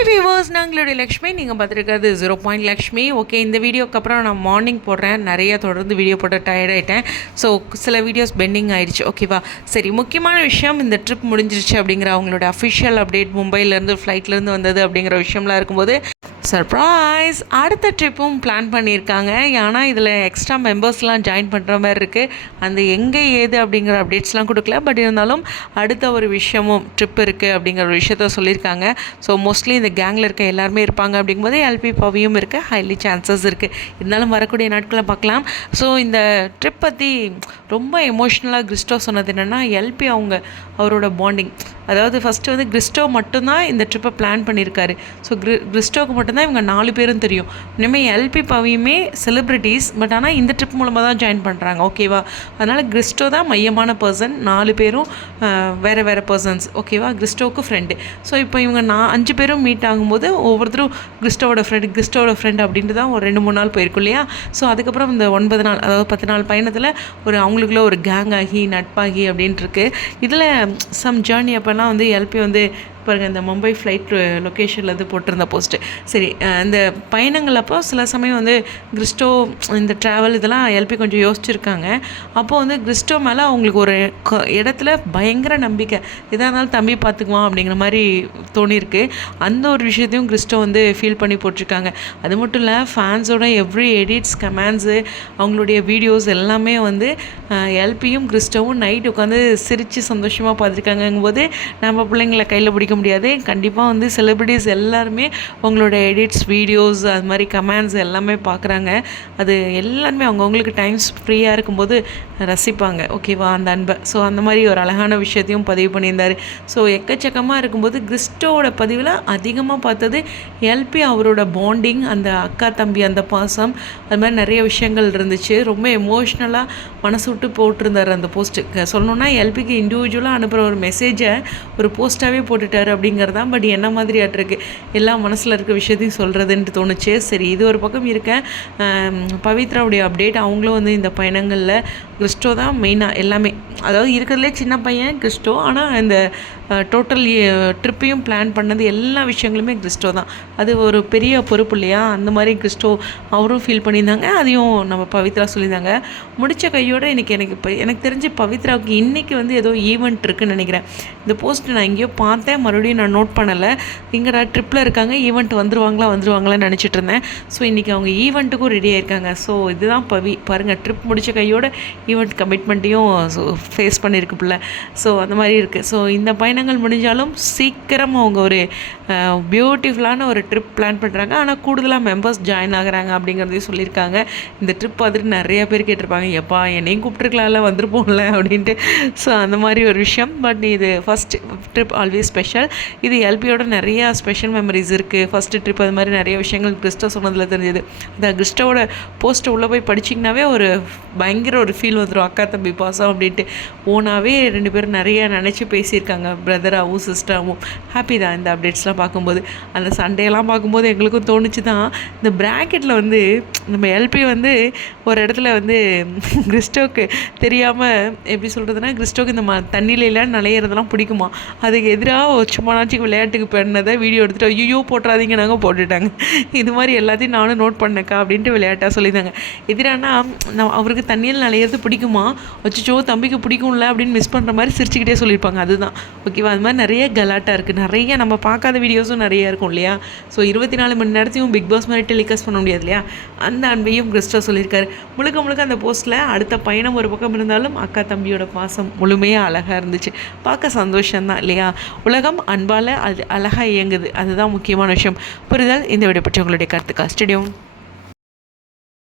நமஸ்தே viewers, நாங்களுடைய Lakshmi. நீங்கள் பார்த்துருக்கிறது 0 Lakshmi. Okay, இந்த வீடியோக்கு அப்புறம் நான் மார்னிங் போடுறேன். நிறைய தொடர்ந்து வீடியோ போட்டு டயர்ட் ஆகிட்டேன். ஸோ சில வீடியோஸ் பெண்டிங் ஆகிடுச்சு. ஓகேவா, சரி. முக்கியமான விஷயம், இந்த ட்ரிப் முடிஞ்சிருச்சு அப்படிங்கிற அவங்களோட அஃபிஷியல் அப்டேட், மும்பையிலேருந்து ஃப்ளைட்லேருந்து வந்தது அப்படிங்கிற விஷயம்லாம் இருக்கும்போது சர்ப்ரைஸ், அடுத்த ட்ரிப்பும் பிளான் பண்ணியிருக்காங்க. ஏன்னா இதில் எக்ஸ்ட்ரா மெம்பர்ஸ்லாம் ஜாயின் பண்ணுற மாதிரி இருக்குது. அந்த எங்கே ஏது அப்படிங்கிற அப்டேட்ஸ்லாம் கொடுக்கல. பட் இருந்தாலும் அடுத்த ஒரு விஷயமும் ட்ரிப் இருக்குது அப்படிங்கிற ஒரு விஷயத்த சொல்லியிருக்காங்க. ஸோ மோஸ்ட்லி இந்த கேங்கில் இருக்க எல்லாருமே இருப்பாங்க அப்படிங்கும்போது எல்பி பவியும் இருக்குது, ஹைலி சான்சஸ் இருக்குது. இருந்தாலும் வரக்கூடிய நாட்களை பார்க்கலாம். ஸோ இந்த ட்ரிப் பற்றி ரொம்ப எமோஷ்னலாக கிறிஸ்டோ சொன்னது என்னென்னா, எல்பி அவரோட பாண்டிங், அதாவது ஃபஸ்ட்டு வந்து கிறிஸ்டோ மட்டும்தான் இந்த ட்ரிப்பை பிளான் பண்ணியிருக்காரு. ஸோ கிறிஸ்டோவுக்கு மட்டும்தான் இவங்க 4 பேரும் தெரியும். இனிமேல் எல்பி பவியுமே செலிப்ரிட்டிஸ், பட் ஆனால் இந்த ட்ரிப் மூலமாக தான் ஜாயின் பண்ணுறாங்க. ஓகேவா, அதனால் கிறிஸ்டோ தான் மையமான பர்சன், 4 பேரும் வேறு வேறு பர்சன்ஸ். ஓகேவா, கிறிஸ்டோவுக்கு ஃப்ரெண்டு. ஸோ இப்போ இவங்க 5 பேரும் மீட் ஆகும்போது ஒவ்வொருத்தரும் கிறிஸ்டோவோட ஃப்ரெண்ட் அப்படின்ட்டு தான் ஒரு 2-3 நாள் போயிருக்கும் இல்லையா. ஸோ அதுக்கப்புறம் இந்த 9 நாள், அதாவது 10 நாள் பயணத்தில் அவங்களுக்குள்ள ஒரு கேங் ஆகி நட்பாகி அப்படின்ட்டு இருக்கு. இதில் சம் ஜேர்னி அப்போல்லாம் வந்து எல்பி வந்து பாருங்கள், இந்த மும்பை ஃப்ளைட் லொக்கேஷனில் வந்து போட்டிருந்த போஸ்ட்டு. சரி, இந்த பயணங்கள் அப்போ சில சமயம் வந்து கிறிஸ்டோ இந்த ட்ராவல் இதெல்லாம் எல்பி கொஞ்சம் யோசிச்சுருக்காங்க. அப்போது வந்து கிறிஸ்டோ மேலே அவங்களுக்கு ஒரு இடத்துல பயங்கர நம்பிக்கை, எதாக இருந்தாலும் தம்பி பார்த்துக்குவான் அப்படிங்கிற மாதிரி தோணியிருக்கு. அந்த ஒரு விஷயத்தையும் கிறிஸ்டோ வந்து ஃபீல் பண்ணி போட்டிருக்காங்க. அது மட்டும் இல்லை, ஃபேன்ஸோட எவ்ரி எடிட்ஸ், கமெண்ட்ஸு, அவங்களுடைய வீடியோஸ் எல்லாமே வந்து எல்பியும் கிறிஸ்டோவும் நைட் உட்காந்து சிரித்து சந்தோஷமாக பார்த்துருக்காங்கங்கும்போது நம்ம பிள்ளைங்களை கையில் பிடிக்க முடியாது. கண்டிப்பாக வந்து செலிப்ரிட்டிஸ் எல்லாருமே உங்களோட எடிட்ஸ், வீடியோஸ், அது மாதிரி கமெண்ட்ஸ் எல்லாமே பார்க்குறாங்க. அது எல்லாருமே அவங்கவுங்களுக்கு டைம்ஸ் ஃப்ரீயாக இருக்கும்போது ரசிப்பாங்க. ஓகேவா, அந்த அன்பை. ஸோ அந்த மாதிரி ஒரு அழகான விஷயத்தையும் பதிவு பண்ணியிருந்தார். ஸோ எக்கச்சக்கமாக இருக்கும்போது கிறிஸ்டோவோட பதிவில் அதிகமாக பார்த்தது எல்பி அவரோட பாண்டிங், அந்த அக்கா தம்பி அந்த பாசம், அது மாதிரி நிறைய விஷயங்கள் இருந்துச்சு. ரொம்ப எமோஷ்னலாக மனசு விட்டு போட்டிருந்தார் அந்த போஸ்ட்டு. சொல்லணுன்னா எல்பிக்கு இண்டிவிஜுவலாக அனுப்புகிற ஒரு மெசேஜை ஒரு போஸ்ட்டாகவே போட்டுட்டார் அப்படிங்கிறதான். பட் என்ன மாதிரி ஆட்டிருக்கு எல்லா மனசில் இருக்க விஷயத்தையும் சொல்கிறதுன்ட்டு தோணுச்சு. சரி, இது ஒரு பக்கம் இருக்கேன். பவித்ராவுடைய அப்டேட், அவங்களும் வந்து இந்த பயணங்களில் கிறிஸ்டோ தான் மெயினாக எல்லாமே, அதாவது இருக்கிறதுலே சின்ன பையன் கிறிஸ்டோ, ஆனால் இந்த டோட்டல் ட்ரிப்பையும் பிளான் பண்ணது எல்லா விஷயங்களுமே கிறிஸ்டோ தான். அது ஒரு பெரிய பொறுப்பு இல்லையா. அந்த மாதிரி கிறிஸ்டோ அவரும் ஃபீல் பண்ணியிருந்தாங்க. அதையும் நம்ம பவித்ரா சொல்லியிருந்தாங்க. முடித்த கையோடு எனக்கு தெரிஞ்சு பவித்ராவுக்கு இன்றைக்கி வந்து ஏதோ ஈவெண்ட் இருக்குதுன்னு நினைக்கிறேன். இந்த போஸ்ட் நான் எங்கேயோ பார்த்தேன், மறுபடியும் நான் நோட் பண்ணலை. இங்கே ட்ரிப்பில் இருக்காங்க, ஈவெண்ட் வந்துருவாங்களான்னு நினச்சிட்டு இருந்தேன். ஸோ இன்றைக்கி அவங்க ஈவெண்ட்டுக்கும் ரெடி ஆகிருக்காங்க. ஸோ இதுதான் பவி பாருங்கள், ட்ரிப் முடித்த கையோட ஈவெண்ட் கமிட்மெண்ட்டையும் ஃபேஸ் பண்ணியிருக்கு பிள்ளை. ஸோ அந்த மாதிரி இருக்குது. ஸோ இந்த பயணங்கள் முடிஞ்சாலும் சீக்கிரம் அவங்க ஒரு பியூட்டிஃபுல்லான ஒரு ட்ரிப் பிளான் பண்ணுறாங்க. ஆனால் கூடுதலாக மெம்பர்ஸ் ஜாயின் ஆகுறாங்க அப்படிங்கிறதையும் சொல்லியிருக்காங்க. இந்த ட்ரிப் பார்த்துட்டு நிறையா பேர் கேட்டிருப்பாங்க, எப்பா என்னையும் கூப்பிட்டுருக்கலாம்ல, வந்துருப்போம்ல அப்படின்ட்டு. ஸோ அந்த மாதிரி ஒரு விஷயம். பட் இது ஃபஸ்ட் ட்ரிப் ஆல்வேஸ் ஸ்பெஷல். இது எல்பியோட நிறையா ஸ்பெஷல் மெமரிஸ் இருக்குது. ஃபஸ்ட்டு ட்ரிப் அது மாதிரி நிறைய விஷயங்கள் கிறிஸ்டோ சொன்னதில் தெரிஞ்சது. அந்த கிறிஸ்டோவோட போஸ்ட்டை உள்ளே போய் படிச்சிங்கனாவே ஒரு பயங்கர ஒரு ஃபீல் வந்துடும், அக்கா தம்பி பாசம் அப்படின்ட்டு. ஓனாகவே 2 பேரும் நிறையா நினச்சி பேசியிருக்காங்க, பிரதராகவும் சிஸ்டராகவும். ஹாப்பி தான் இந்த அப்டேட்ஸ்லாம் பார்க்கும்போது. அந்த சண்டேலாம் பார்க்கும்போது எங்களுக்கும் தோணுச்சு தான், இந்த ப்ராக்கெட்டில் வந்து நம்ம எல்பி வந்து ஒரு இடத்துல வந்து கிறிஸ்டோக்கு தெரியாமல், எப்படி சொல்கிறதுனா, கிறிஸ்டோக்கு இந்த தண்ணியிலாம் நனையிறதெல்லாம் பிடிக்குமா, அதுக்கு எதிராக சும்மானாச்சும் விளையாட்டுக்கு பண்ணதை வீடியோ எடுத்துகிட்டு ஐயோ போட்டுறாதீங்க நாங்கள் போட்டுட்டாங்க. இது மாதிரி எல்லாத்தையும் நானும் நோட் பண்ணேக்கா அப்படின்ட்டு விளையாட்டாக சொல்லியிருந்தாங்க. எதிரானா அவருக்கு தண்ணியில் நனையிறது பிடிக்குமா, வச்சுச்சோ தம்பிக்கு பிடிக்கும்ல அப்படின்னு மிஸ் பண்ணுற மாதிரி சிரிச்சுக்கிட்டே சொல்லியிருப்பாங்க. அதுதான் ஓகேவா. அது மாதிரி நிறைய கலாட்டாக இருக்குது, நிறைய நம்ம பார்க்காத வீடியோஸும் நிறைய இருக்கும் இல்லையா. ஸோ 24 மணி நேரத்தையும் பிக் பாஸ் மாதிரி டெலிகாஸ்ட் பண்ண முடியாது இல்லையா. அந்த அன்பையும் கிறிஸ்டோ சொல்லியிருக்காரு. முழுக்க அந்த போஸ்ட்டில் அடுத்த பயணம் ஒரு பக்கம் இருந்தாலும் அக்கா தம்பியோட பாசம் முழுமையாக அழகாக இருந்துச்சு. பார்க்க சந்தோஷம்தான் இல்லையா. உலகம் அன்பால் அழகாக இயங்குது, அதுதான் முக்கியமான விஷயம். புரிதல். இந்த வீடியோ பற்றி உங்களுடைய கருத்துக்கா ஸ்டேடியம்.